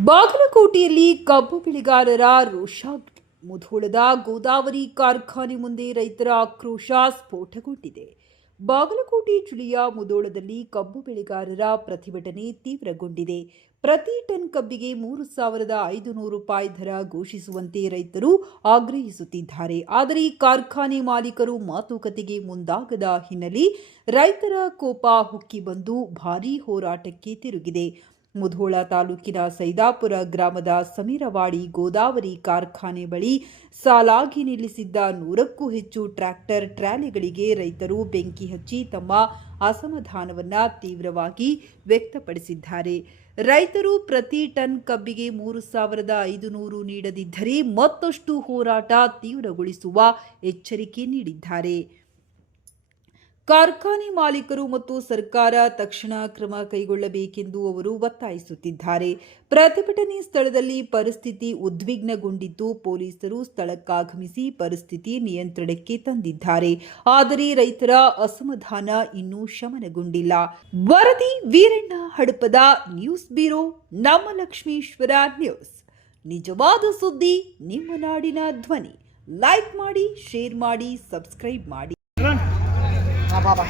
ಬಾಗಲಕೋಟೆಯಲ್ಲಿ ಕಬ್ಬು ಬೆಳೆಗಾರರ ರೋಷ ಮುಧೋಳದ ಗೋದಾವರಿ ಕಾರ್ಖಾನೆ ಮುಂದೆ ರೈತರ ಆಕ್ರೋಶ ಸ್ಫೋಟಗೊಂಡಿದೆ. ಬಾಗಲಕೋಟೆ ಜಿಲ್ಲೆಯ ಮುಧೋಳದಲ್ಲಿ ಕಬ್ಬು ಬೆಳೆಗಾರರ ಪ್ರತಿಭಟನೆ ತೀವ್ರಗೊಂಡಿದೆ. ಪ್ರತಿ ಟನ್ ಕಬ್ಬಿಗೆ ಮೂರು ಸಾವಿರದ ಐದು ನೂರು ರೂಪಾಯಿ ದರ ಘೋಷಿಸುವಂತೆ ರೈತರು ಆಗ್ರಹಿಸುತ್ತಿದ್ದಾರೆ. ಆದರೆ ಕಾರ್ಖಾನೆ ಮಾಲೀಕರು ಮಾತುಕತೆಗೆ ಮುಂದಾಗದ ಹಿನ್ನೆಲೆ ರೈತರ ಕೋಪ ಹುಕ್ಕಿ ಬಂದು ಭಾರೀ ಹೋರಾಟಕ್ಕೆ ತಿರುಗಿದೆ. ಮುಧೋಳ ತಾಲೂಕಿನ ಸೈದಾಪುರ ಗ್ರಾಮದ ಸಮೀರವಾಡಿ ಗೋದಾವರಿ ಕಾರ್ಖಾನೆ ಬಳಿ ಸಾಲಾಗಿ ನಿಲ್ಲಿಸಿದ್ದ ನೂರಕ್ಕೂ ಹೆಚ್ಚು ಟ್ರ್ಯಾಕ್ಟರ್ ಟ್ರಾಲಿಗಳಿಗೆ ರೈತರು ಬೆಂಕಿ ಹಚ್ಚಿ ತಮ್ಮ ಅಸಮಾಧಾನವನ್ನು ತೀವ್ರವಾಗಿ ವ್ಯಕ್ತಪಡಿಸಿದ್ದಾರೆ. ರೈತರು ಪ್ರತಿ ಟನ್ ಕಬ್ಬಿಗೆ ಮೂರು ಸಾವಿರದ ಐದು ನೂರು ನೀಡದಿದ್ದರೆ ಮತ್ತಷ್ಟು ಹೋರಾಟ ತೀವ್ರಗೊಳಿಸುವ ಎಚ್ಚರಿಕೆ ನೀಡಿದ್ದಾರೆ. ಕಾರ್ಖಾನೆ ಮಾಲೀಕರು ಮತ್ತು ಸರ್ಕಾರ ತಕ್ಷಣ ಕ್ರಮ ಕೈಗೊಳ್ಳಬೇಕೆಂದು ಅವರು ಒತ್ತಾಯಿಸುತ್ತಿದ್ದಾರೆ. ಪ್ರತಿಭಟನೆ ಸ್ಥಳದಲ್ಲಿ ಪರಿಸ್ಥಿತಿ ಉದ್ವಿಗ್ನಗೊಂಡಿದ್ದು ಪೊಲೀಸರು ಸ್ಥಳಕ್ಕಾಗಮಿಸಿ ಪರಿಸ್ಥಿತಿ ನಿಯಂತ್ರಣಕ್ಕೆ ತಂದಿದ್ದಾರೆ. ಆದರೆ ರೈತರ ಅಸಮಾಧಾನ ಇನ್ನೂ ಶಮನಗೊಂಡಿಲ್ಲ. ವರದಿ ವೀರಣ್ಣ ಹಡಪದ ನ್ಯೂಸ್ ಬ್ಯೂರೋ ನಮ್ಮ ಲಕ್ಷ್ಮೀಶ್ವರ ನ್ಯೂಸ್. ನಿಜವಾದ ಸುದ್ದಿ, ನಿಮ್ಮ ನಾಡಿನ ಧ್ವನಿ. ಲೈಕ್ ಮಾಡಿ, ಶೇರ್ ಮಾಡಿ, ಸಬ್ಸ್ಕ್ರೈಬ್ ಮಾಡಿ. பாப்பா